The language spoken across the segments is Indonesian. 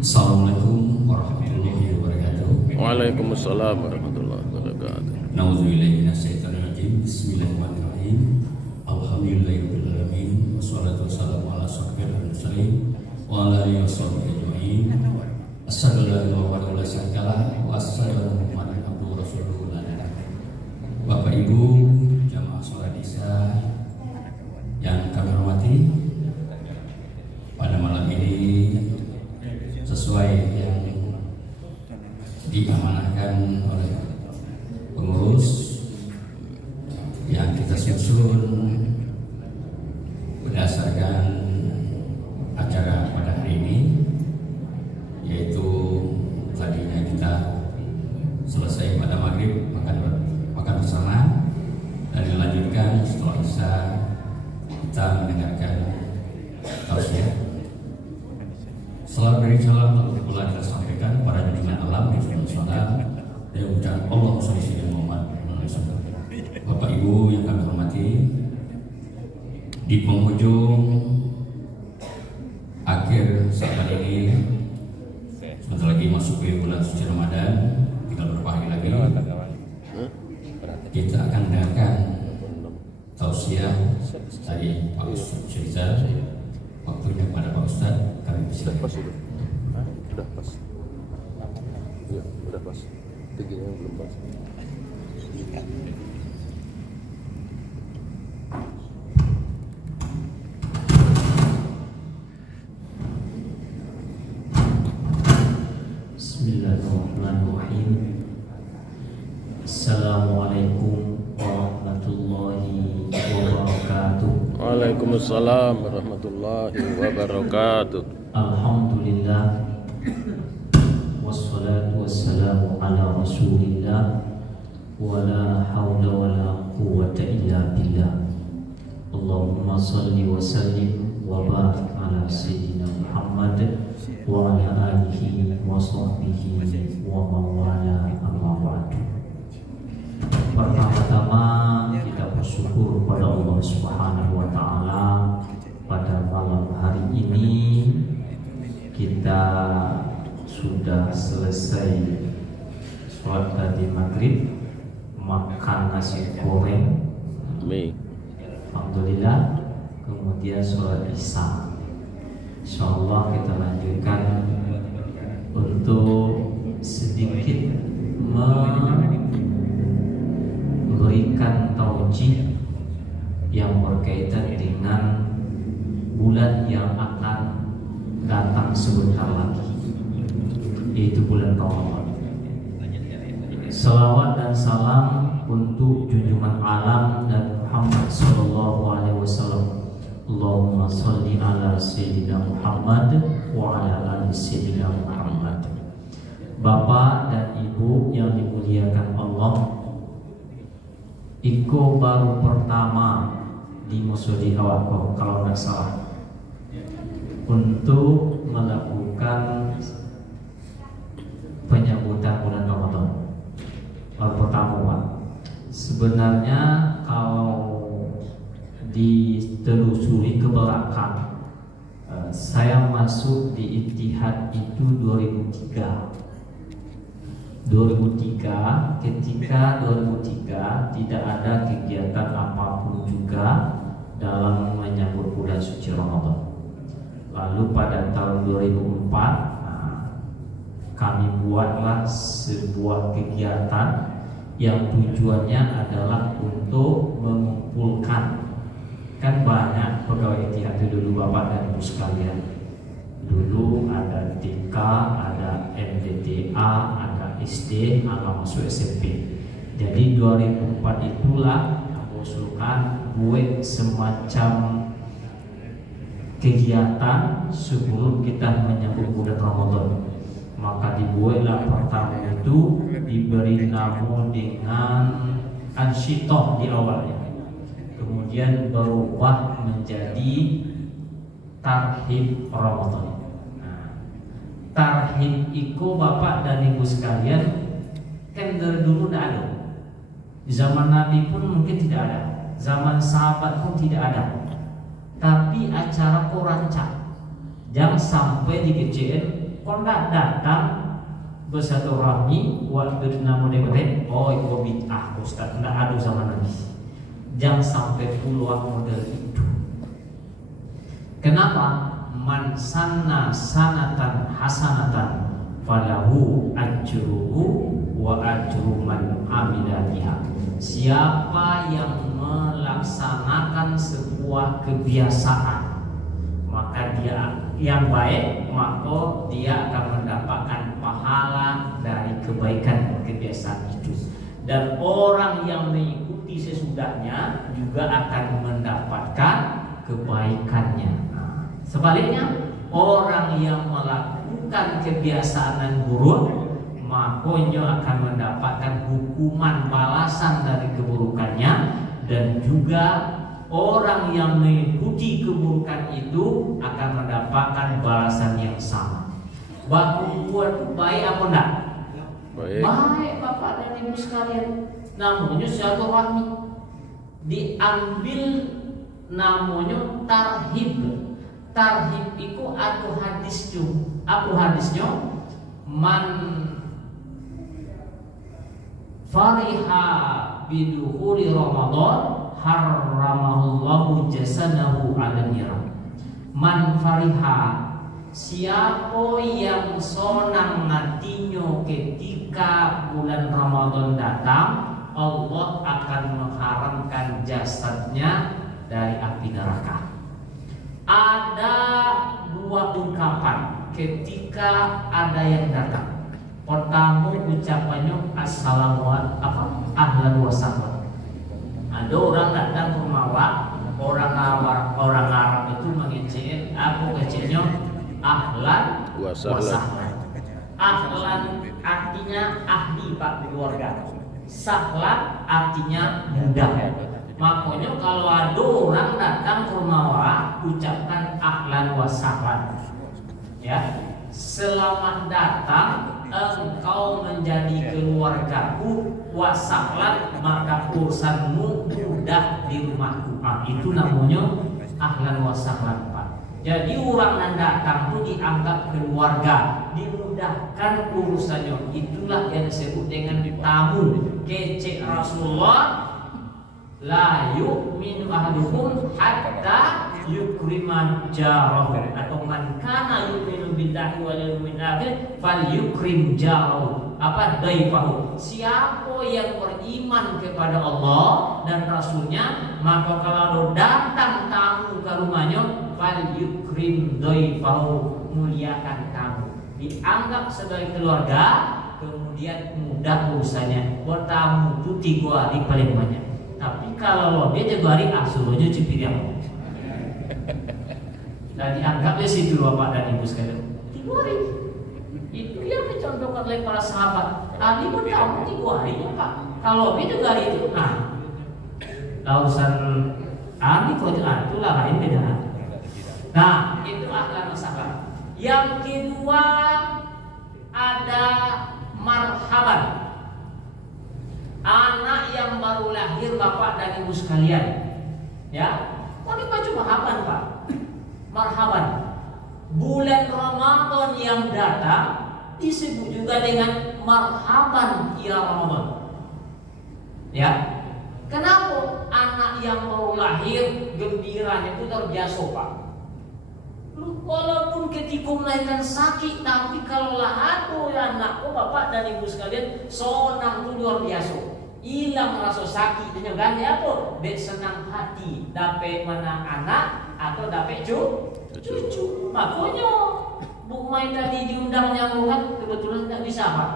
Assalamualaikum warahmatullahi wabarakatuh. Waalaikumsalam warahmatullahi wabarakatuh. Nauzubillahi minasyaitonir rajim. Bismillahirrahmanirrahim. Alhamdulillahirabbil alamin. Wassalatu wassalamu ala asyrofil mursalin wa ala alihi washabihi ajmain. Asyhadu an la ilaha illallah wa asyhadu anna Muhammadan abduhu wa rasuluhu. Bapak Ibu jamaah salat Isya yang kami hormati, pada malam ini sesuai yang diamanahkan oleh pengurus yang kita susun berdasarkan acara pada hari ini, yaitu tadinya kita selesai pada maghrib makan bersama dan dilanjutkan setelah Isya kita mendengarkan tausiah. Salam dari salam lalu pula kita sampaikan para junjungan alam di sana dan ucapan Allah SWT Muhammad. Bapak Ibu yang kami hormati, di penghujung akhir saat ini, sebentar lagi masuk ke bulan suci Ramadan, tinggal beberapa hari lagi kita akan mendengarkan tausiah dari Pak Ustadz Syrizal. Waktunya pada Pak Ustadz, kami bisa. Pas itu. Udah pas. Ya, udah pas. Tingginya belum pas. Bismillahirrahmanirrahim. Assalamualaikum warahmatullahi wabarakatuh. Waalaikumsalam warahmatullahi wabarakatuh. Alhamdulillah, wassalatu wassalamu ala rasulillah, wa la hawla wa la quwwata illa billah. Allahumma salli wa sallim wa barik ala sayyidina Muhammad wa ala alihi wa sahbihi wa mawala amma ba'du. Pertama-tama kita bersyukur pada Allah Subhanahu wa taala, pada malam hari ini kita sudah selesai sholat tadi maghrib, makan nasi goreng, alhamdulillah, kemudian sholat Isya. Insyaallah kita lanjutkan untuk sedikit memberikan taujih yang berkaitan dengan bulan yang akan datang sebentar lagi, yaitu bulan Ramadan. Salawat dan salam untuk junjungan alam dan Muhammad sallallahu alaihi wasallam. Allahumma shalli ala sayyidina Muhammad wa ala ali sayyidina Muhammad. Bapak dan Ibu yang dimuliakan Allah, Iko baru pertama di Musodi Awako kalau nggak salah untuk melakukan penyambutan bulan Ramadan. Baru pertama, Pak. Sebenarnya kalau ditelusuri ke belakang, saya masuk di Ittihad itu 2003. 2003, ketika 2003 tidak ada kegiatan apapun juga dalam menyambut bulan suci Ramadan. Lalu pada tahun 2004 kami buatlah sebuah kegiatan yang tujuannya adalah untuk mengumpulkan, kan banyak pegawai Ittihad itu dulu Bapak dan Ibu sekalian. Dulu ada TK, ada MDTA, ada SD, anak masuk SMP. Jadi 2004 itulah aku usulkan buat semacam kegiatan sebelum kita menyambut bulan Ramadan. Maka dibuatlah pertama itu diberi nama dengan Ansyitoh di awalnya, kemudian berubah menjadi Tarhib Ramadan. Tarhib itu Bapak dan Ibu sekalian kan dari dulu tidak ada. Di zaman Nabi pun mungkin tidak ada. zaman sahabat pun tidak ada. Tapi acara kau rancang, jangan sampai dikecewain. Kau nggak datang bersilaturahmi waktu namo debat, oh itu bid'ah Ustaz, nggak ada zaman Nabi. Jangan sampai puluhan model itu. Kenapa? Man sanna sanatan hasanatan falahu ajruhu wa ajru man amila biha. Siapa yang melaksanakan sebuah kebiasaan, maka dia yang baik, maka dia akan mendapatkan pahala dari kebaikan kebiasaan itu. Dan orang yang mengikuti sesudahnya juga akan mendapatkan kebaikannya. Sebaliknya, orang yang melakukan kebiasaan buruk, makanya akan mendapatkan hukuman balasan dari keburukannya. Dan juga orang yang mengikuti keburukan itu akan mendapatkan balasan yang sama. Baku buat baik apa enggak? Baik. Baik Bapak dan Ibu sekalian. Namanya silaturahmi. Diambil namanya tarhib. Tarhib itu ada hadisnya. Apa hadisnya? Man fariha bidukhuli Ramadan harramahullahu jasadahu 'alan nar. Man fariha, siapa yang senang hatinya ketika bulan Ramadan datang, Allah akan mengharamkan jasadnya dari api neraka. Ada dua ungkapan ketika ada yang datang. Pertama ucapannya assalamualaikum ahlan wa sahlan. Ada orang datang ke rumah orang Arab itu mengecek apa kecilnya ahlan wa sahlan. Ahlan artinya ahli Pak keluarga. Sahlan artinya mudah. Makanya kalau ada orang datang ke rumah orang, ucapkan ahlan wa sahlan. Ya, selamat datang engkau menjadi keluargaku, wa sahlan, maka urusanmu mudah di rumahku. Itu namanya ahlan wa sahlan, Pak. Jadi orang yang datang itu dianggap keluarga, dimudahkan urusannya. Itulah yang disebut dengan tamu. Kece Rasulullah, la yu'minu ahadukum hatta yukriman jarahu, atau man kana yu'minu billahi wal yawmil akhir falyukrim jarahu, daifahu. Siapa yang beriman kepada Allah dan Rasulnya, maka kalau datang tamu ke rumahnya, falyukrim daifahu, muliakan tamu, dianggap sebagai keluarga, kemudian mudah urusannya. Buat tamu itu 3 hari paling banyak. Tapi kalau dia jago hari asuhnya cipiriang. Dan dianggapnya situ Bapak dan Ibu sekalian. 3 hari. Itu yang dicontohkan oleh para sahabat. Ali pun tahu 3 hari ya Pak. Kalau dia jago hari itu, lausan Ali kau itulah lain beda. Nah, itu ahlan sahabat. Yang kedua ada marhaban. Anak yang baru lahir Bapak dan Ibu sekalian, ya, kok dibaca marhaban Pak? Marhaban. Bulan Ramadan yang datang disebut juga dengan marhaban ya Ramadan. Ya, kenapa anak yang baru lahir gembiranya itu terbiasa Pak? Walaupun ketika melahirkan sakit, tapi kalau lahadu ya anakku Bapak dan Ibu sekalian, sonang itu luar biasa. Hilang rasa sakit dan ganti apa? Dek senang hati, dapat mana anak atau dapat cucu. Makanya Bu Mai tadi diundangnya Muhammad kebetulan tidak bisa Pak.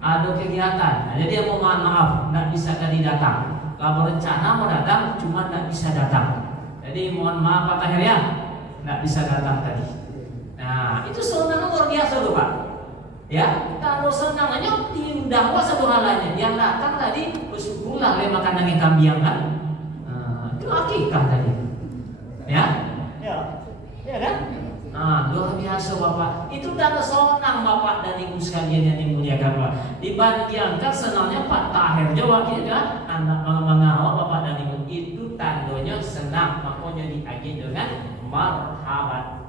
Ada kegiatan, jadi dia mau maaf, tidak bisa tadi datang. Kalau rencana mau datang, cuma tidak bisa datang. Jadi mohon maaf Pak Tahir ya, tidak bisa datang tadi. Nah itu senang luar biasa loh Pak. Ya, kalau senangnya diundang satu halanya. Yang datang tadi bersyukurlah le makan daging kambing kan. Itu akikah tadi. Ya kan? Nah, luar biasa Bapak. Itu tanda senang Bapak dan Ibu sekalian yang dimuliakan Bapak. Dibandingkan senangnya Pak Tahir Jawa kita anak mengawal Bapak dan Ibu, itu tandanya senang, makanya diagen dengan marhaban.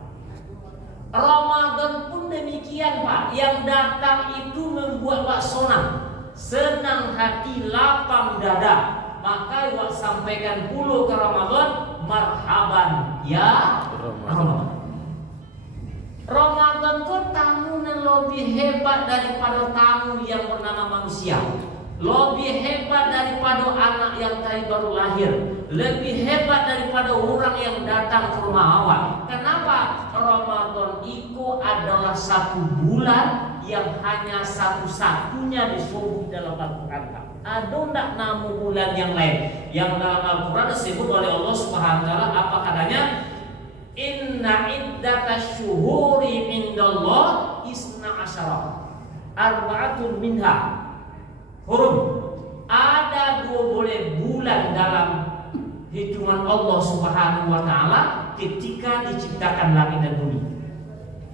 Ramadan pun demikian Pak, yang datang itu membuat Pak senang hati, lapang dada. Maka Pak sampaikan puluh ke Ramadan, marhaban ya Ramadan. Ramadan itu tamu yang lebih hebat daripada tamu yang bernama manusia. Lebih hebat daripada anak yang tadi baru lahir. Lebih hebat daripada orang yang datang ke rumah awal. Kenapa? Ramadan itu adalah satu bulan yang hanya satu-satunya disebut dalam Al-Quran. Ada tidak nama bulan yang lain? Yang dalam Al-Quran disebut oleh Allah Subhanahu wa Ta'ala, apa katanya? Inna iddatash syuhuri indallah isna asyara arba'atun minha hurum. Ada 12 bulan dalam hitungan Allah Subhanahu wa Ta'ala ketika diciptakan langit dan bumi.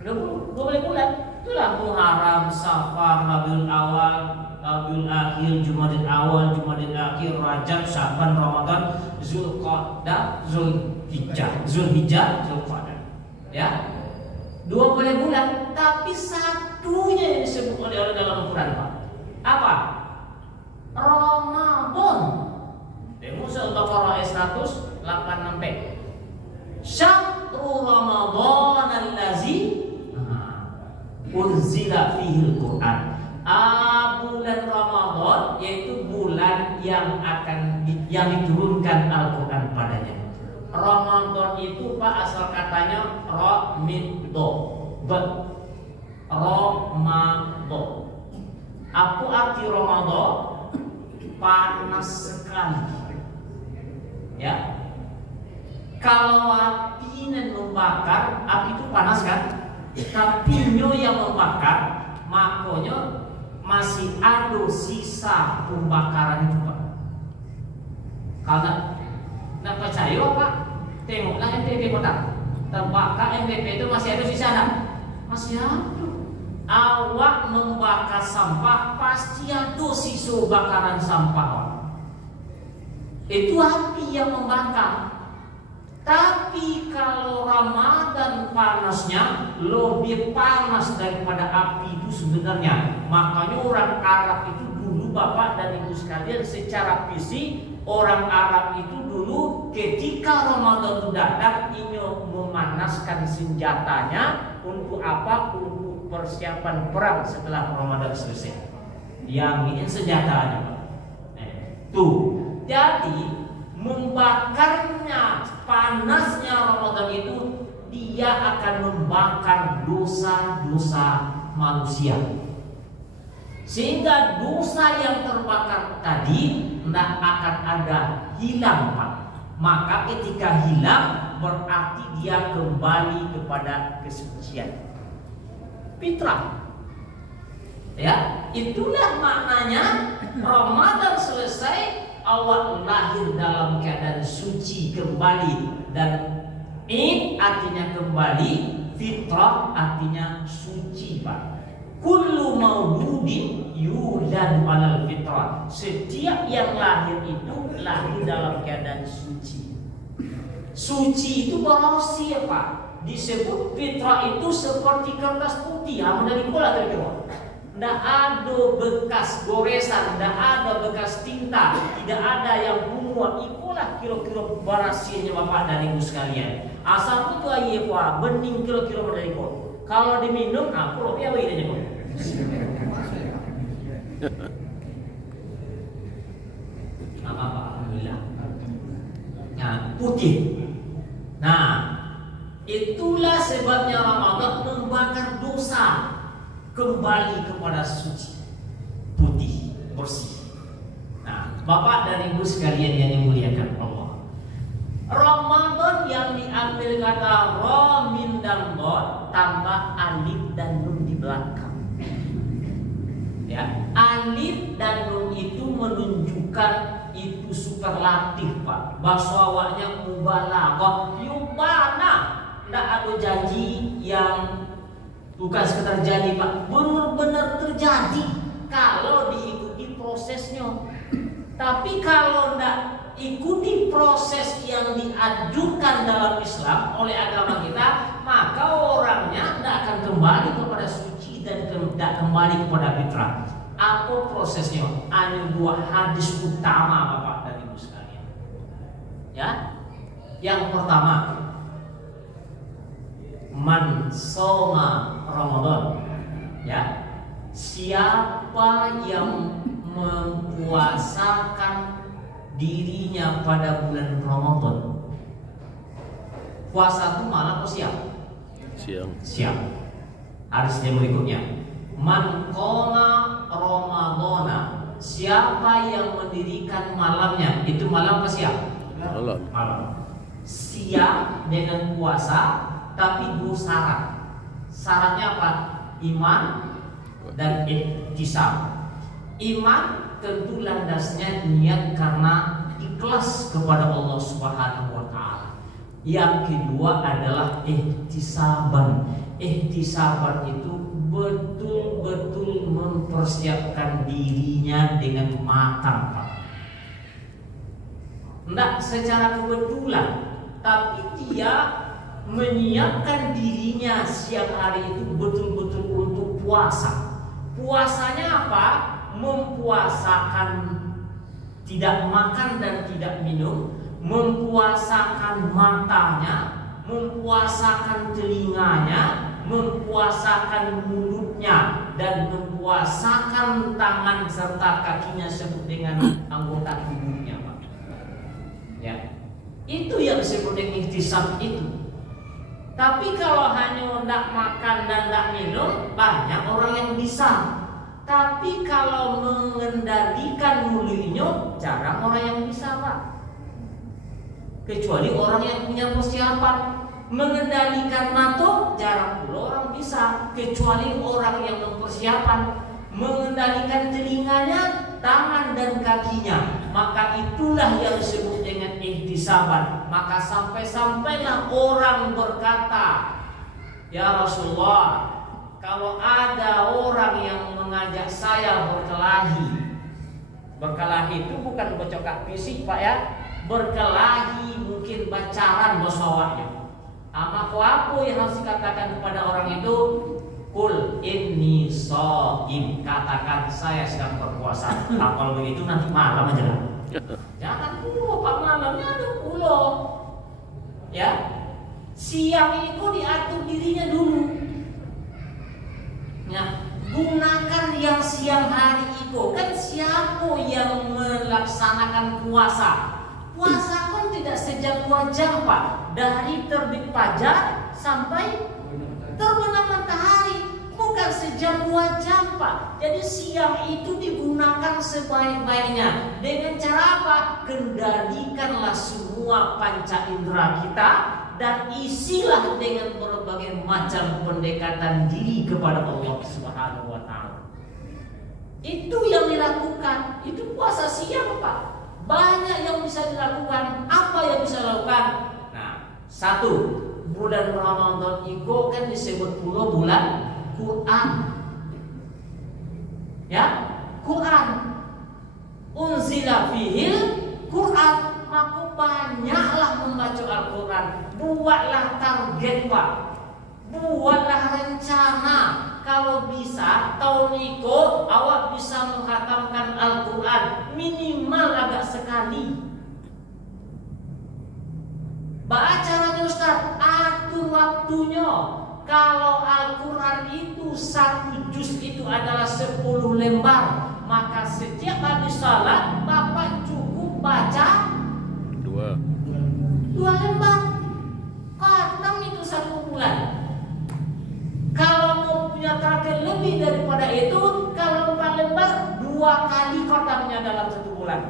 12 bulan. Itulah Muharram, Safar, Rabiul Awal, Rabiul Akhir, Jumadil Awal, Jumadil Akhir, Rajab, Syaban, Ramadan, Zulqa'dah, Zulhijjah, Zulqa'dah. Ya. 20 bulan, tapi satunya yang disebut oleh Allah dalam Al-Quran, Pak. Apa? Ramadan. Musa Al-Baqarah ayat 186. Syahrul Ramadan allazi unzila fihil Quran. Bulan Ramadan yaitu bulan yang diturunkan Al-Quran padanya. Ramadan itu Pak asal katanya Ramadan. Ramadan. Apa arti Ramadan? Panas sekali. Ya. Kalau api membakar, api itu panas kan? Tapi yang membakar, makanya masih ada sisa pembakaran itu Pak. Kalau tidak percaya Pak, tengoklah MPP kota. Terbakar MPP itu masih ada sisa tak? Masih ada. Awak membakar sampah pasti ada sisa bakaran sampah Pak. Itu api yang membakar. Tapi kalau Ramadan panasnya lebih panas daripada api itu sebenarnya. Makanya orang Arab itu dulu Bapak dan Ibu sekalian secara fisik, orang Arab itu dulu ketika Ramadan itu datang ingin memanaskan senjatanya untuk apa? Untuk persiapan perang setelah Ramadan selesai. Yang ingin senjatanya Pak. Tuh. Jadi membakarnya, panasnya Ramadan itu dia akan membakar dosa-dosa manusia. Sehingga dosa yang terbakar tadi tidak akan ada hilang Pak. Maka ketika hilang berarti dia kembali kepada kesucian fitrah. Ya, itulah maknanya Ramadan selesai, awak lahir dalam keadaan suci kembali, dan Id artinya kembali, fitrah artinya suci Pak. Kullu mauludin yuladu alal fitrah. Setiap yang lahir itu lahir dalam keadaan suci. Suci itu bersih ya Pak. Disebut fitrah itu seperti kertas putih, dari bola kira-kira. Tidak ada bekas goresan, tidak ada bekas tinta, tidak ada yang bunga. Itulah kira-kira barasinya Bapak dan Ibu sekalian. Asal itu aja Pak, bening kira-kira dari kok. Kalau diminum, aku lebih apa ini Pak? Apa Pak? Alhamdulillah. Nah, putih. Nah, itulah sebabnya Ramadan membakar dosa. Kembali kepada suci, putih, bersih. Nah, Bapak dan Ibu sekalian yang dimuliakan Allah, Ramadan yang diambil kata Ra min dan Dha tambah alif dan nun di belakang. Ya, alif dan nun itu menunjukkan itu superlatif Pak. Bahasa awaknya mubalaghah, yubana. Nggak ada janji yang bukan sekedar janji Pak, benar-benar terjadi kalau diikuti prosesnya. Tapi kalau nggak ikuti proses yang diajukan dalam Islam oleh agama kita, maka orangnya nggak akan kembali kepada suci dan tidak kembali kepada fitrah. Apa prosesnya? Ada 2 hadis utama Bapak dan Ibu sekalian. Ya, yang pertama, man soma Ramadan, ya, siapa yang mempuasakan dirinya pada bulan Ramadan. Puasa itu malam atau siang? Siang. Hadis yang berikutnya, man qoma Ramadana, siapa yang mendirikan malamnya. Itu malam atau siang? Malam. Siang dengan puasa, tapi 2 syarat. Syaratnya apa? Iman dan ihtisab. Iman tentu landasnya niat karena ikhlas kepada Allah Subhanahu wa taala. Yang kedua adalah ihtisaban. Ihtisaban itu betul-betul mempersiapkan dirinya dengan matang, Pak. Tidak secara kebetulan, tapi dia menyiapkan dirinya siang hari itu betul-betul untuk puasa. Puasanya apa? Mempuasakan tidak makan dan tidak minum, mempuasakan matanya, mempuasakan telinganya, mempuasakan mulutnya, dan mempuasakan tangan serta kakinya sebut dengan anggota tubuhnya, Pak. Ya, itu yang disebut dengan ihtisab itu. Tapi kalau hanya tidak makan dan tidak minum, banyak orang yang bisa. Tapi kalau mengendalikan mulutnya, jarang orang yang bisa, Pak. Kecuali orang yang punya persiapan. Mengendalikan mata, jarang pula orang bisa. Kecuali orang yang mempersiapan. Mengendalikan telinganya, tangan dan kakinya, maka itulah yang disebut dengan ihtisaban. Maka sampai-sampailah orang berkata, ya Rasulullah, kalau ada orang yang mengajak saya berkelahi. Berkelahi itu bukan bercakap fisik, Pak, ya. Berkelahi mungkin pacaran bosawaknya. Maka apa yang harus dikatakan kepada orang itu? Kul inni shaim, katakan saya sedang berpuasa. Kalau begitu nanti malam aja lah. Jangan dulu Pak, malamnya ada pulau. Ya, siang itu diatur dirinya dulu. Ya, gunakan yang siang hari itu. Kan siapa yang melaksanakan puasa? Puasa kan tidak sejam 2 jam, Pak. Dari terbit fajar sampai terbenam matahari. Bukan sejam 2 jam, Pak. Jadi siang itu digunakan sebaik-baiknya. Dengan cara apa? Kendalikanlah semua panca indera kita dan isilah dengan berbagai macam pendekatan diri kepada Allah Subhanahu wa taala. Itu yang dilakukan. Itu puasa siang, Pak. Banyak yang bisa dilakukan. Apa yang bisa dilakukan? Nah, 1, bulan Ramadan itu kan disebut pula bulan Quran. Ya, Quran. Unzila fihil Quran. Maka banyaklah membaca Al-Quran. Buatlah target, Pak. Buatlah rencana. Kalau bisa tahun itu awak bisa menghatamkan Al-Quran minimal agak sekali. Caranya Ustaz, atur waktunya. Kalau Al-Quran itu 1 juz itu adalah 10 lembar, maka setiap habis salat Bapak cukup baca 2 lembar. Khatam itu 1 bulan. Kalau mau punya target lebih daripada itu, kalau 4 lembar 2 kali khatamnya dalam 1 bulan.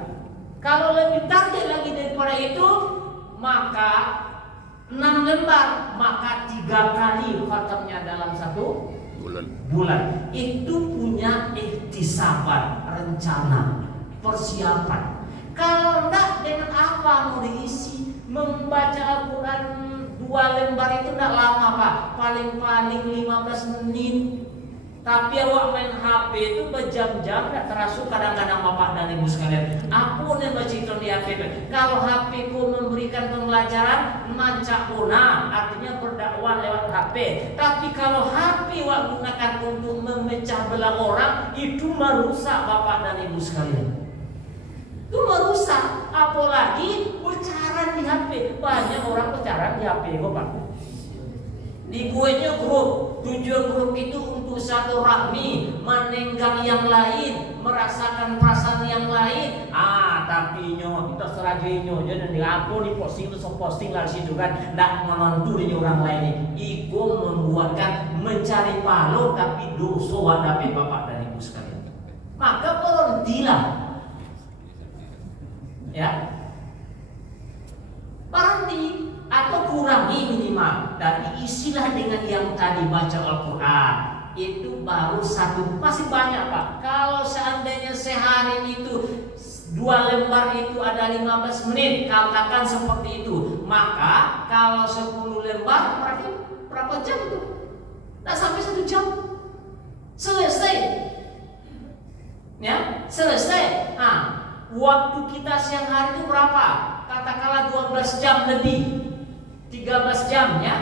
Kalau lebih target lagi daripada itu, maka 6 lembar, maka 3 kali khatamnya dalam 1 bulan. Itu punya ihtisaban, rencana, persiapan. Kalau enggak, dengan apa mau diisi? Membaca Al-Quran 2 2 lembar itu tidak lama Pak, paling-paling 15 menit. Tapi awak main HP itu berjam-jam, tidak terasa kadang-kadang Bapak dan Ibu sekalian. Aku nih bercerita di HP. Kalau HP ku memberikan pembelajaran, mancak guna, artinya berdakwah lewat HP. Tapi kalau HP awak gunakan untuk memecah belah orang, itu merusak Bapak dan Ibu sekalian. Itu merusak, apalagi pacaran di HP. Banyak orang pacaran di HP Bapak. Dibuatnya grup, tujuan grup itu untuk satu rahmi, menenggang yang lain, merasakan perasaan yang lain. Tapi kita serajinya, jadi aku di posting itu posting lah situ kan, nak menonton orang lain. Iko membuatkan mencari pahala tapi dosa hadapi Bapak dan Ibu sekalian. Maka berhentilah, ya, berhenti. Atau kurangi minimal dan isilah dengan yang tadi baca Al-Quran. Itu baru satu, masih banyak Pak. Kalau seandainya sehari itu 2 lembar itu ada 15 menit, katakan seperti itu, maka kalau 10 lembar berarti berapa jam itu? Tidak sampai 1 jam. Selesai, ya, selesai. Waktu kita siang hari itu berapa? Katakanlah 12 jam lebih, 13 jam ya,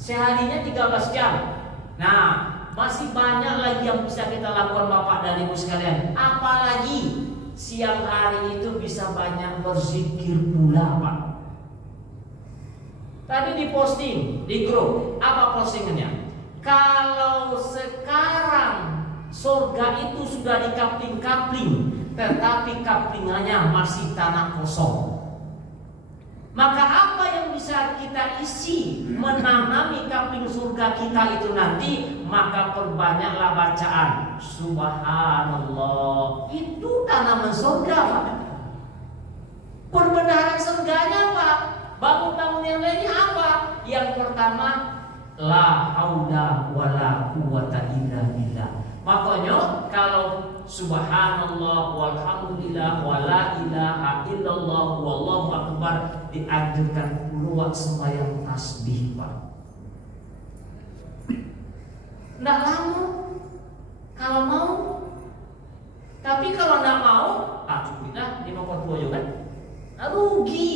seharinya 13 jam. Nah, masih banyak lagi yang bisa kita lakukan Bapak dan Ibu sekalian. Apalagi siang hari itu bisa banyak berzikir pula Pak. Tadi diposting di grup, apa postingannya? Kalau sekarang surga itu sudah dikapling-kapling, tetapi kaplingannya masih tanah kosong. Maka apa yang bisa kita isi menanami kapling surga kita itu nanti, maka perbanyaklah bacaan Subhanallah. Itu tanaman surga Pak. Perbenaran surganya Pak. Bangun-bangun yang lainnya apa? Yang pertama, la haula wala quwata illa billah. Makanya kalau Subhanallah walhamdulillah wala ilaha illallah wallahu akbar dianjurkan keluar sembahyang tasbih Pak. Nggak lama kalau mau. Tapi kalau nggak mau, cukuplah 52 juga kan? Rugi.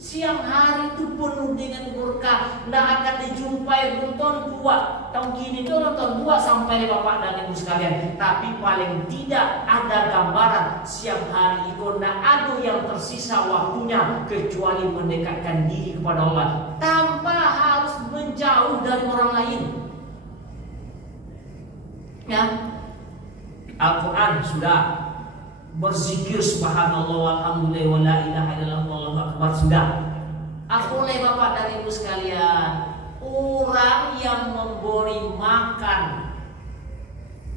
Siang hari itu penuh dengan berkah. Nggak akan dijumpai nonton 2. Tahun kini itu nonton 2 sampai Bapak dan Ibu sekalian. Tapi paling tidak ada gambaran siang hari itu nggak ada yang tersisa waktunya kecuali mendekatkan diri kepada Allah tanpa harus menjauh dari orang lain. Ya, Al-Quran sudah, berzikir subhanallah walhamdulillah wala ilaha illallah wallahu akbar sudah. Aku oleh Bapak dan Ibu sekalian, orang yang memberi makan,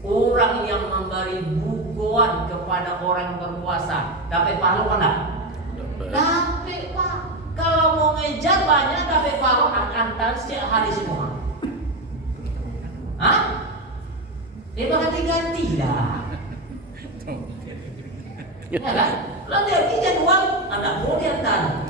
orang yang memberi bukuan kepada orang yang berpuasa, dapat pahala apa enggak? Dapat Pak. Kalau mau ngejar banyak dapat pahala antar setiap hari semua. Dia ganti-ganti dah. Ya kan? Lalu dia jadwal anak boleh antar.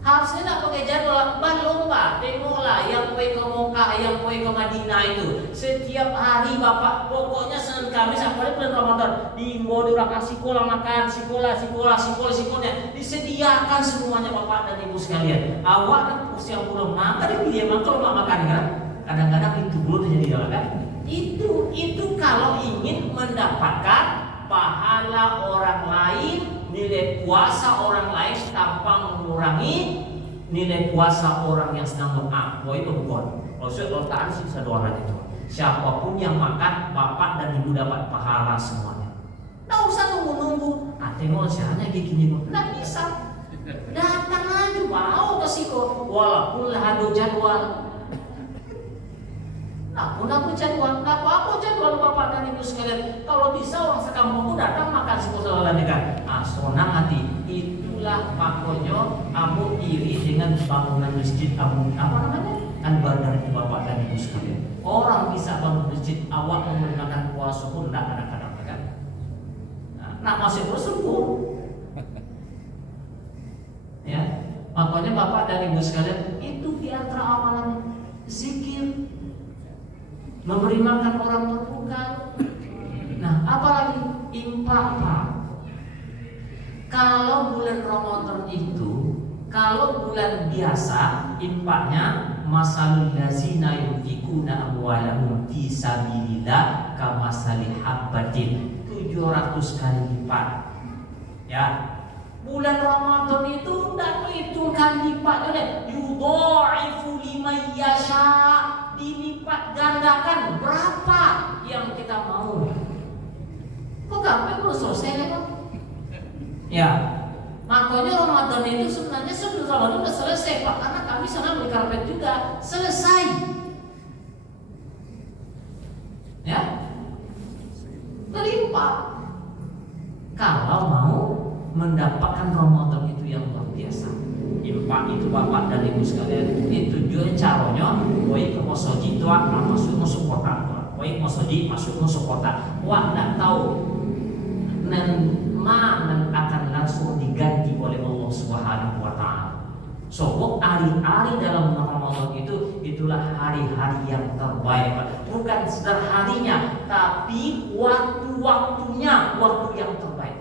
Harusnya nak pakai jadwal lomba. Tengoklah yang pergi ke Mekah, yang pergi ke Madinah itu setiap hari Bapak, pokoknya Senin Kamis sampai bulan Ramadan diimbau orang kasih sekolah makan, sekolahnya disediakan semuanya Bapak dan Ibu sekalian. Awak kan usia belum makan dipilih makan kalau makan kan? Kadang-kadang itu belum terjadi kan? Itu kalau ingin mendapatkan pahala orang lain, nilai puasa orang lain tanpa mengurangi nilai puasa orang yang sedang mengakui bukan. Rasul Ta'ala siksa dua orang itu. Siapapun yang makan, Bapak dan Ibu dapat pahala semuanya. Tidak usah nunggu-nunggu. Tengok siapa gini kok. Tidak bisa. Datang aja mau ke siko. Walaupun ada jadwal. Aku jadwal, nggak apa-apa jadwal Bapak dan Ibu sekalian. Kalau bisa orang sekampung itu datang makan sekolah kan. Sonang hati. Itulah pokoknya kamu iri dengan bangunan masjid kamu. Apa namanya? Badan Bapak dan Ibu sekalian. Orang bisa bangun masjid, awak menggunakan puasa pun tidak kadang-kadang kan. Nah masih bersyukur. Ya. Makanya Bapak dan Ibu sekalian, itu di antara amalan zikir, memberi makan orang berbuka. Nah, apalagi infak, Pak. Kalau bulan Ramadan itu, kalau bulan biasa, infaknya masalul lazina yunfikuna amwalahum fi sabilillah kamasali habbatin 700 kali lipat. Ya. Bulan Ramadan itu tidak perhitungkan lipatnya, yudha'ifu liman yasha, dilipat gandakan berapa yang kita mau. Kok gampang belum selesai kan? Ya, makanya Ramadan itu sebenarnya sebelum Ramadan sudah selesai Pak, karena kami sana beli karpet juga selesai. Ya, berlimpah. Kalau mau mendapatkan Ramadan itu yang luar biasa. Infak itu Bapak dan Ibu sekalian, itu juga caranya. Woi ke mosoji tua, masuk kota. Woi mosoji masuk kota. Wah, tidak tahu. Nan akan langsung diganti oleh Allah Subhanahu wa Ta'ala. So, hari-hari dalam Ramadan itulah hari-hari yang terbaik, Pak. Bukan sekedar harinya, tapi waktu-waktunya, waktu yang terbaik.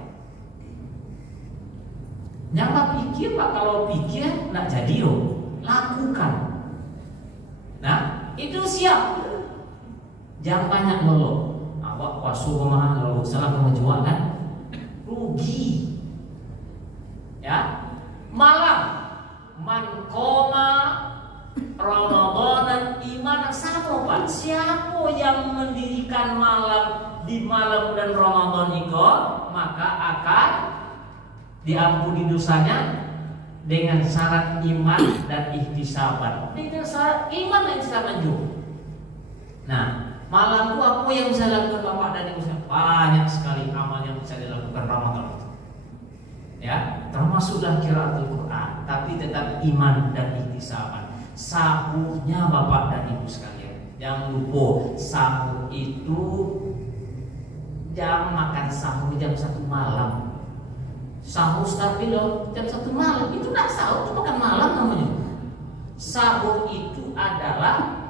Jangan pikir Pak, kalau pikir nggak jadi loh, lakukan. Nah, itu siap. Jangan banyak ngeluh. Awak puasa rumah lalu salah menjual kan? Rugi. Ya, malam man qoma Ramadan iman sama Pak. Siapa yang mendirikan malam di malam bulan Ramadan itu, maka akan diampuni dosanya dengan syarat iman dan ihtisaban. Dengan syarat iman dan ihtisaban juga. Nah, malam itu apa yang bisa lakukan Bapak dan Ibu? Banyak sekali amal yang bisa dilakukan Ramadan itu. Ya, termasuklah qiraatul Quran, tapi tetap iman dan ihtisaban. Sahurnya Bapak dan Ibu sekalian, jangan lupa sahur itu jangan makan sahur jam 1 malam. Sahur tapi loh jam 1 malam itu nak sahur, itu makan malam namanya. Sahur itu adalah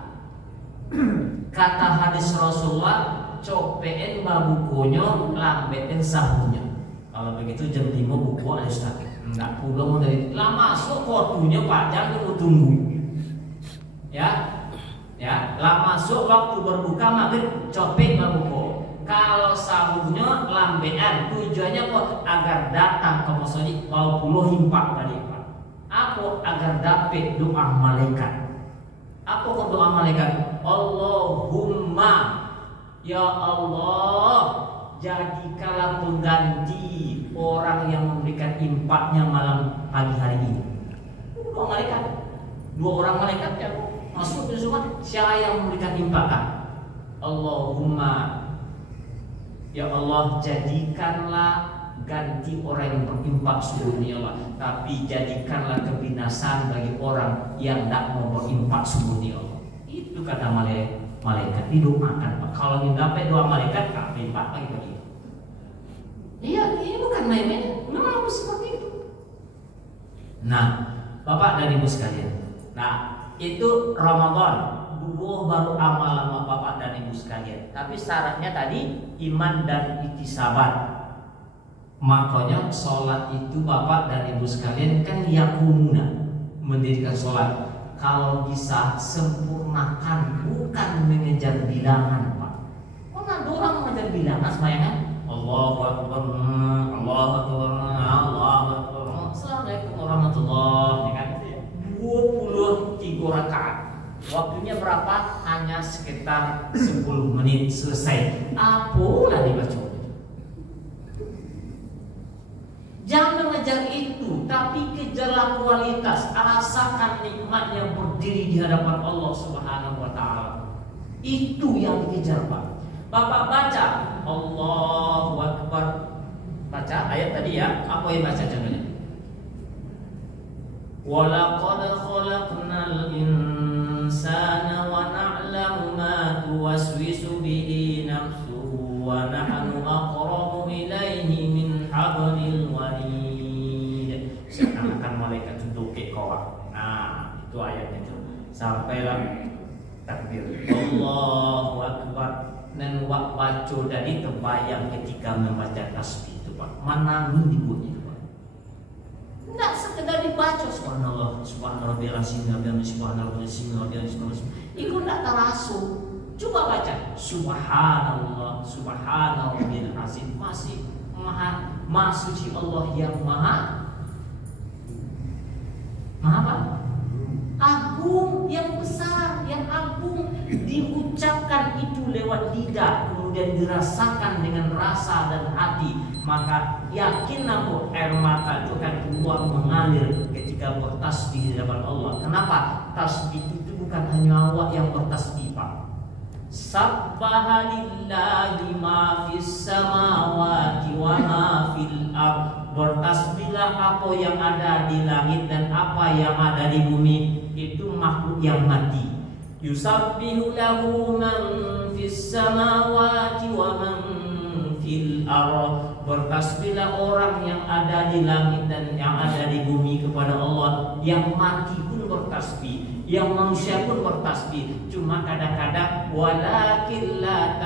kata hadis Rasulullah, copein babukonyo lambetin sahurnya. Kalau begitu jam 5 buku harus tak. Enggak pulang dari lah masuk waktunya panjang tunggu tunggu. Ya, ya, lah masuk waktu berbuka maghrib copet babuko. Kalau sahurnya lambean, tujuannya kok agar datang ke masjid kalau puluh himpak tadi Pak. Apa agar dapat doa malaikat. Apa kok doa malaikat? Allahumma ya Allah, jadikanlah pengganti orang yang memberikan infaknya malam pagi hari ini. Doa malaikat. 2 orang malaikat ya masuk ke semua. Siapa yang memberikan infak? Allahumma ya Allah, jadikanlah ganti orang yang berinfak sungguhnya Allah, tapi jadikanlah kebinasaan bagi orang yang tidak mau berinfak sungguhnya Allah. Itu kata malaikat didoakan Pak. Kalau ingin dapat doa malaikat, infak bagi. Iya, ini bukan main-main, memang seperti itu. Nah, Bapak dan Ibu sekalian, nah itu Ramadan. Baru amalan Bapak dan Ibu sekalian. Tapi syaratnya tadi iman dan ihtisaban. Makanya sholat itu Bapak dan Ibu sekalian kan yakumuna, mendirikan sholat. Kalau bisa sempurnakan, bukan mengejar bilangan Pak. Mana ada orang mengejar bilangan sembayangan? Allahu Akbar, Allahu Akbar, Allahu Akbar. Assalamualaikum warahmatullahi wabarakatuh. 23 rakaat. Waktunya berapa? Hanya sekitar 10 menit selesai. Apalah dibaca. Jangan mengejar itu, tapi kejarlah kualitas. Rasakan nikmatnya berdiri di hadapan Allah Subhanahu wa Ta'ala. Itu yang dikejar Pak. Bapak baca Allahu Akbar. Baca ayat tadi ya. Apa yang baca contohnya? Walaqad khalaqnal insana wa na'lamu ma tuwaswisu bihi nafsuhu wa nahnu aqrabu ilaihi min hablil warid. Seakan-akan malaikat malaikat duduk kawak. Nah, itu ayatnya itu. Sampailah takbir Allahu Akbar, dan wak baca dari terbayang ketika membaca tasbih itu Pak, menangis dibuatnya Pak. Tidak sekedar dibaca subhanallah, subhanallah bi'alasin, subhanallah bi'alasin, itu tidak terasa. Coba baca subhanallah, subhanallah bi'alasin, masih maha suci Allah yang maha apa? Agung, yang besar, yang agung. Diucapkan itu lewat lidah, kemudian dirasakan dengan rasa dan hati, maka yakinlah bahwa air mata itu akan keluar mengalir ketika bertasbih di hadapan Allah. Kenapa? Tasbih itu bukan hanya awak yang bertasbih Pak. Sabbaha lillahi ma fis samawati wa ma fil ardh. Bertasbihlah apa yang ada di langit dan apa yang ada di bumi, itu makhluk yang mati. Yusabbihu lahu man fis samawati wa man fil ardh. Bertasbihlah orang yang ada di langit dan yang ada di bumi kepada Allah. Yang mati pun bertasbih, yang manusia pun bertasbih. Cuma kadang-kadang walakin la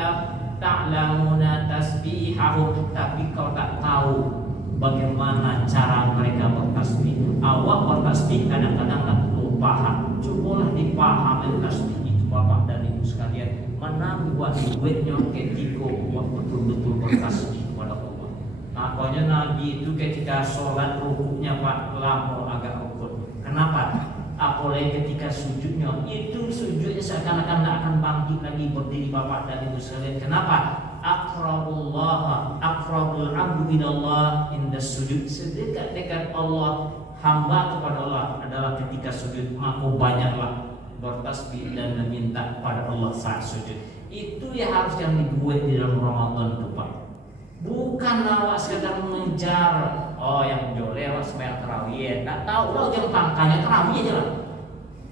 ta'lamuna tasbihahum, tapi kau tak tahu bagaimana cara mereka bertasbih. Awak bertasbih kadang-kadang tak perlu paham. Cobalah dipahami tasbih itu Bapak dan Ibu sekalian. Mana buat duitnya ketika buat betul-betul bertasbih kepada Allah. Makanya Nabi itu ketika sholat rukuknya Pak lama agak rukuk. Kenapa? Apalagi ketika sujudnya, itu sujudnya seakan-akan tidak akan bangkit lagi berdiri Bapak dan Ibu sekalian. Kenapa? Aqrabul abdu ilallah inda sujud. Sedekat-dekat Allah hamba kepada Allah adalah ketika sujud. Maka banyaklah bertasbih dan meminta pada Allah saat sujud. Itu ya harus yang dibuat di dalam Ramadan itu Pak. Bukan awak sekadar mengejar yang lewat sembahyang tarawih. Tak tahu lah yang pangkanya tarawih aja lah.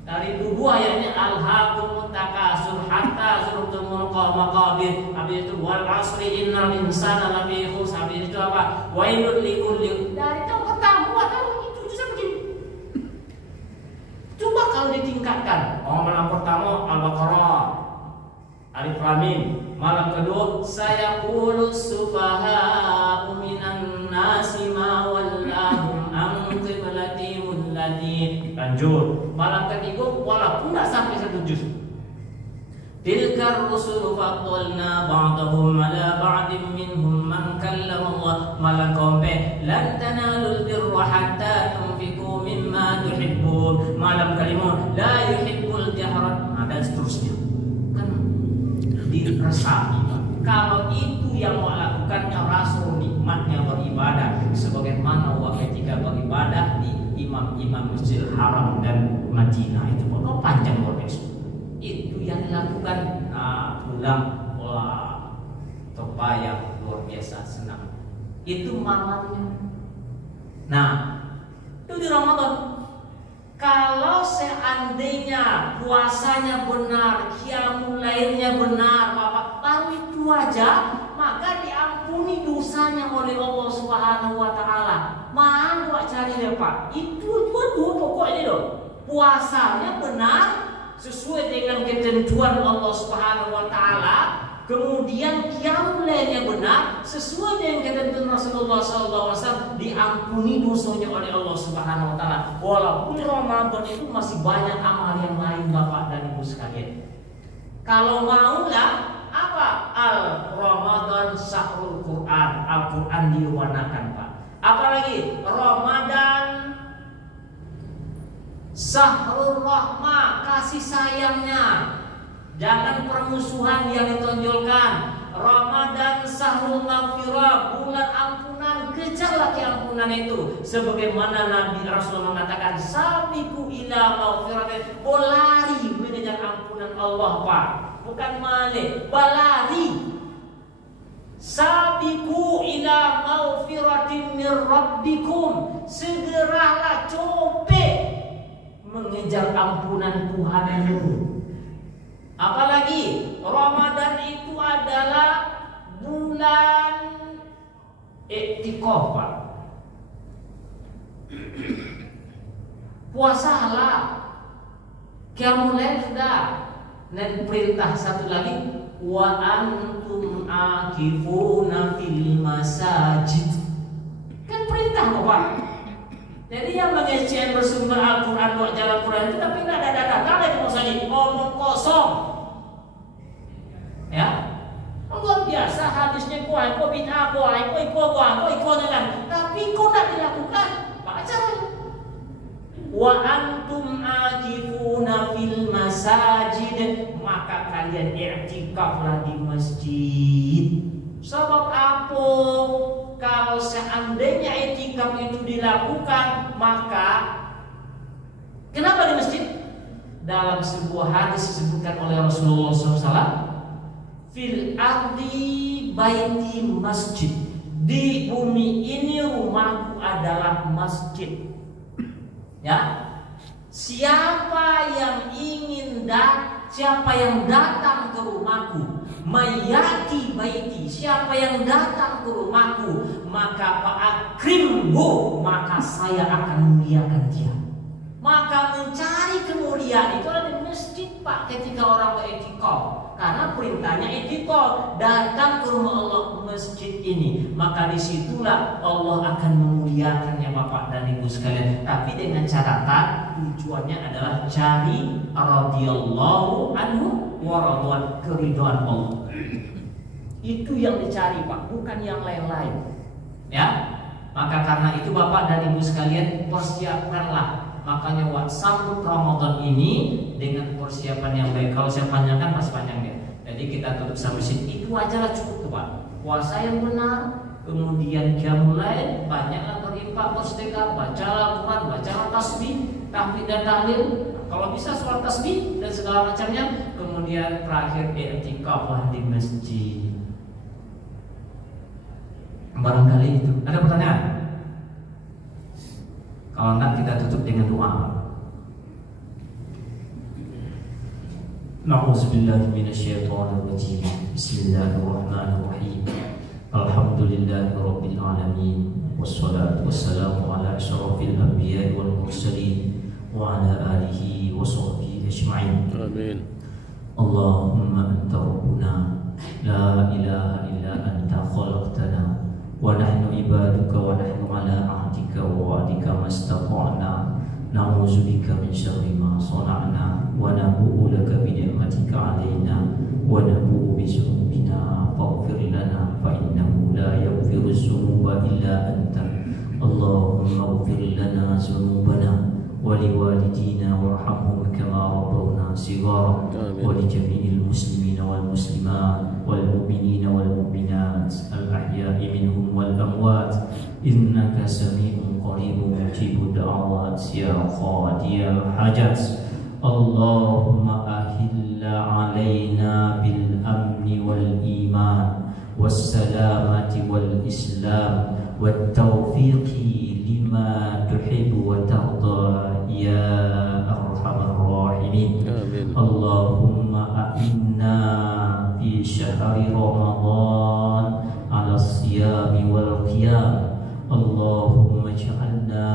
Dari dulu ayatnya alhaakumut takasur hatta zurtumul maqabir. Habis itu wal asri innal insana lafi khusr. Habis itu apa? Wailul likulli. Dari tahun pertama atau itu bisa begini. Coba kalau ditingkatkan. Malam pertama Al-Baqarah, Alif Lam Mim. Malam kedua sayaqulu sufaha'u minan nasi ma wallahum an qiblatihim allati. Lanjut. Malam ketiga walaupun tidak sampai satu juz. Tilkar rusulu faddalna ba'dahum ala ba'din minhum man kallama Allah. Malam keempat lan tanalul birra hatta tunfiqu mimma tuhibbun. Malam kelima la yuhibbul jahra, dan seterusnya. Kan diresapi Pak. Kalau itu yang mau lakukan, rasa nikmatnya beribadah sebagaimana ketika beribadah di imam-imam Masjidil Haram dan Madinah itu pokok panjang luar biasa. Itu yang dilakukan pulang terbayang luar biasa senang. Itu malamnya. Nah, itu di Ramadan. Kalau seandainya puasanya benar, qiyamul lailnya benar, Bapak, baru itu aja, maka diampuni dosanya oleh Allah Subhanahu wa taala. Mana buat cari dia Pak? Itu dua pokoknya loh. Puasanya benar sesuai dengan ketentuan Allah Subhanahu wa taala, kemudian qiyamul lailnya benar sesuai dengan ketentuan Rasulullah SAW, diampuni dosanya oleh Allah Subhanahu wa taala. Walaupun Ramadan itu masih banyak amal yang lain Bapak dan Ibu sekalian. Kalau maulah apa? Al-Ramadan Syahrul Quran, Al-Quran diwarnakan Pak. Apalagi Ramadan Syahrul Rahmah, kasih sayangnya, jangan permusuhan yang ditonjolkan. Ramadan Syahrul Maghfirah, bulan ampunan, kejarlah keampunan itu. Sebagaimana Nabi Rasul mengatakan, sabiqu ila maghfiratin, lari mengejar ampunan Allah Pak, bukan malik, balari. Sabiqu ila maghfiratin min rabbikum, segeralah coba mengejar ampunan Tuhanmu. Apalagi Ramadan itu adalah bulan iktikaf Pak. puasalah, qiyamul lail sudah. Dan perintah satu lagi, wa antum akifuna fil masajid. Kan perintah Bapak. Jadi yang mengecek bersumber Al-Quran buat jalan Quran itu tapi nggak ada data di masjid, ngomong kosong. Ya, luar biasa hadisnya kuat, kok bid'ah kuat, kok ikut dengan, tapi kok nggak dilakukan. Baca. Wa antum akifuna fil masajid, maka kalian i'tikaflah di masjid. Sebab apa? Kalau seandainya i'tikaf itu dilakukan, maka kenapa di masjid? Dalam sebuah hadis disebutkan oleh Rasulullah SAW, fil ardi baiti masjid, di bumi ini rumahku adalah masjid. Ya, siapa yang siapa yang datang ke rumahku, mayati baiti, siapa yang datang ke rumahku, maka fa'akrimhu, maka saya akan muliakan dia. Maka mencari kemuliaan itu ada di masjid Pak, ketika orang beretikaf. Karena perintahnya etikaf, datang ke rumah Allah, masjid ini. Maka disitulah Allah akan memuliakannya Bapak dan Ibu sekalian. Tapi dengan catatan, tujuannya adalah cari radhiyallahu anhu wa radwan, keridhaan Allah. Itu yang dicari Pak, bukan yang lain-lain. Ya, maka karena itu Bapak dan Ibu sekalian, persiapkanlah. Makanya sambut Ramadan ini dengan persiapan yang baik. Kalau saya panjangkan masih panjang ya. Jadi kita tutup sampai sini. Itu aja lah cukup tuh Pak. Puasa yang benar, kemudian qiyamul lail, banyaklah berinfak, bersedekah, bacalah Quran, bacalah tasbih, tahmid dan tahlil. Kalau bisa sholat tasbih dan segala macamnya. Kemudian terakhir i'tikaflah di masjid. Barangkali itu. Ada pertanyaan? Kalau enggak kita tutup dengan doa. Na'udzubillahi minasyaitonir rajim. Bismillahirrahmanirrahim. Alhamdulillahirabbil alamin. Wassalatu wassalamu ala asyrafil anbiya'i wal mursalin wa ala alihi wa sahbihi ajma'in. Amin. Allahumma anta rabbuna la ilaha illa anta khalaqtana wa nahnu ibaduka wa nahnu ala ahdika wa wa'dika mastata'na na'udzubika min syarri ma sana'na wa nabu'u laka bi ni'matika 'alaina wa nabu'u bi dzunubina faghfir lana fa innahu la yaghfiru dzunuba illa anta. Allahumma ighfir lana dzunubana wa liwalidina warhamhum kama rabbawna shighara wa li jami'il muslimina wal muslimat wal mu'minina wal mu'minat al ahya'i minhum wal amwat innaka sami'un qaribun mujibud da'awat ya qadiyal hajat. Allahumma ahilla alaina bil amni wal iman was salamati wal islam wat taufiqi lima tuhibbu wa tarda ya arhamar rahimin. Allahumma a'inna fi syahri Ramadan ala siyami wal qiyam. Allahumma ij'alna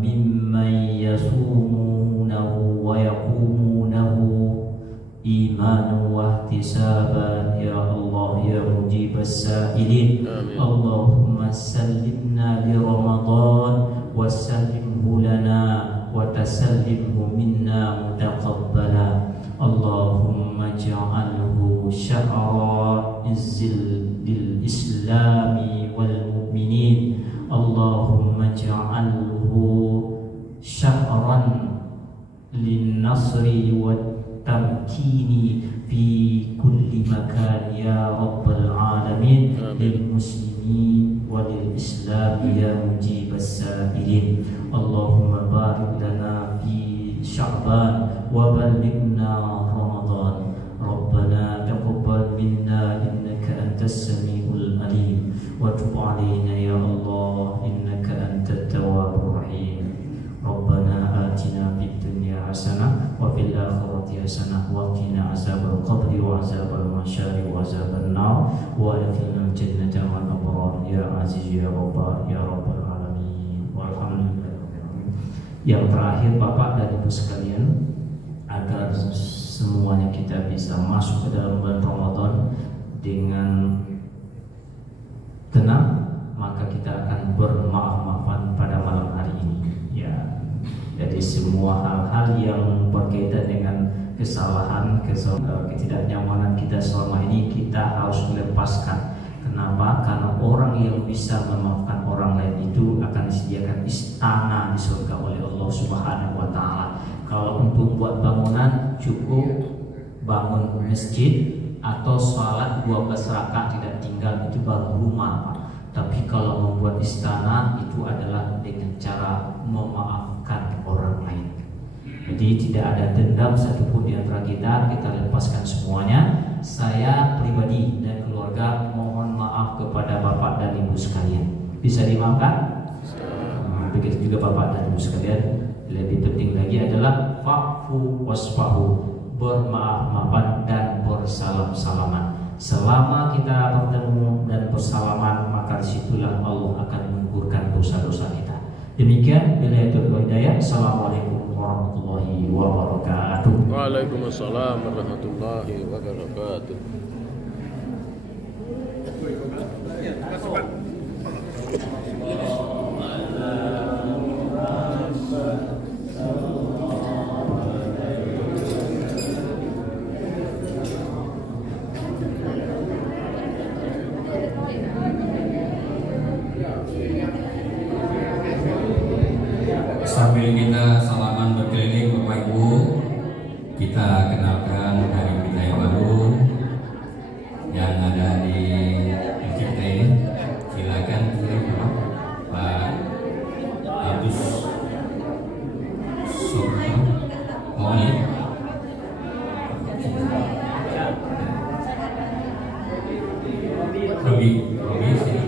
mimman yasumunahu wa yaqumunahu imanan wa ihtisaban ya Allah ya mujibas sa'ilin. Allahumma sallimna li Ramadan wa sallimhu lana wa tasallimhu minna mutaqabbala. Allahumma ja'alhu syahra izzil lil islami wal mu'minin. Allahumma ja'alhu syahran lin nasri wat tamkini fi kulli makan ya rabbal alamin lil muslimin wa lil islam ya mujibas sa'ilin. Allahumma barik lana fi sya'ban wa ballighna ramadan. Rabbana taqabbal minna innaka antas samiul alim wa tub alaina ya Allah innaka antat tawwabur rahim. Rabbana atina fid dunya hasanah wa fil akhirati hasanah wa qina azabal qabri wa azabal masyari wa azaban nar wa adkhilna jannata ma'al abrar ya aziz ya ghaffar ya rabbal alamin. Walhamdulillahirabbil alamin. Yang terakhir Bapak dan Ibu sekalian, agar semuanya kita bisa masuk ke dalam bulan Ramadan dengan tenang, maka kita akan bermaaf-maafan pada malam hari ini. Ya, jadi semua hal-hal yang berkaitan dengan kesalahan, ketidaknyamanan kita selama ini kita harus melepaskan. Kenapa? Karena orang yang bisa memaafkan orang lain itu akan disediakan istana di surga oleh Allah Subhanahu wa Ta'ala. Kalau untuk buat bangunan cukup bangun masjid atau sholat 12 rakaat tidak tinggal, itu baru rumah, Pak. Tapi kalau membuat istana itu adalah dengan cara memaafkan orang lain. Jadi tidak ada dendam satupun di antara kita lepaskan semuanya. Saya pribadi dan keluarga mohon maaf kepada Bapak dan Ibu sekalian. Bisa dimaafkan? Begitu juga Bapak dan Ibu sekalian. Lebih penting lagi adalah fa'fu wasfahu, bermaaf-maafan dan bersalam-salaman. Selama kita bertemu dan bersalaman, maka disitulah Allah akan menggugurkan dosa-dosa kita. Demikian, billahi taufiq wal hidayah. Assalamualaikum warahmatullahi wabarakatuh. Waalaikumsalam warahmatullahi wabarakatuh. Sambil kita salaman berkeliling Bapak Ibu, kita kenalkan dari wilayah baru yang ada di masjid kita ini. Silakan Pak Abdus Sobro Maulid. Robi sini.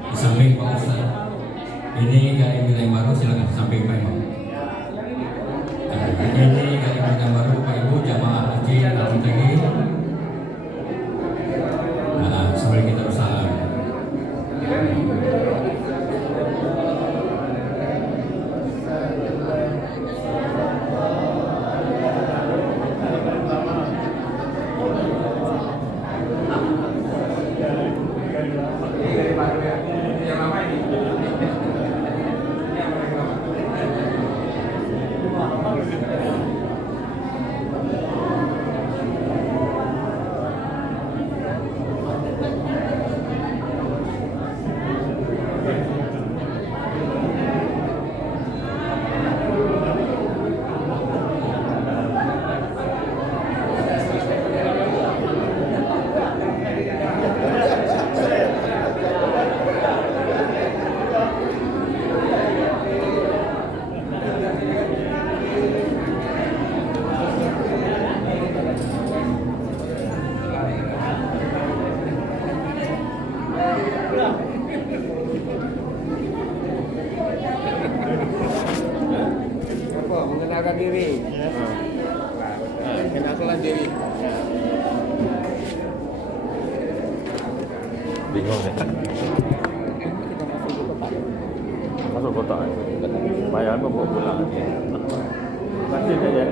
Di samping Pak Ustaz. Ini dari wilayah baru, silakan samping Pak Imam. Ini dari wilayah baru Pak Ibu, jamaah haji Al-Mutaqi. Nah, sambil kita bersalam. Mengenalkan diri. Kenalkan diri. Bingung ya. Masuk kota. Bayar apa bawa pulang? Masjid aja.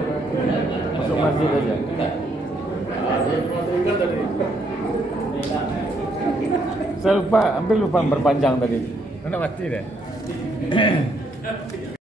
Masuk masjid aja. Saya lupa, hampir lupa berpanjang tadi. Mana mati deh.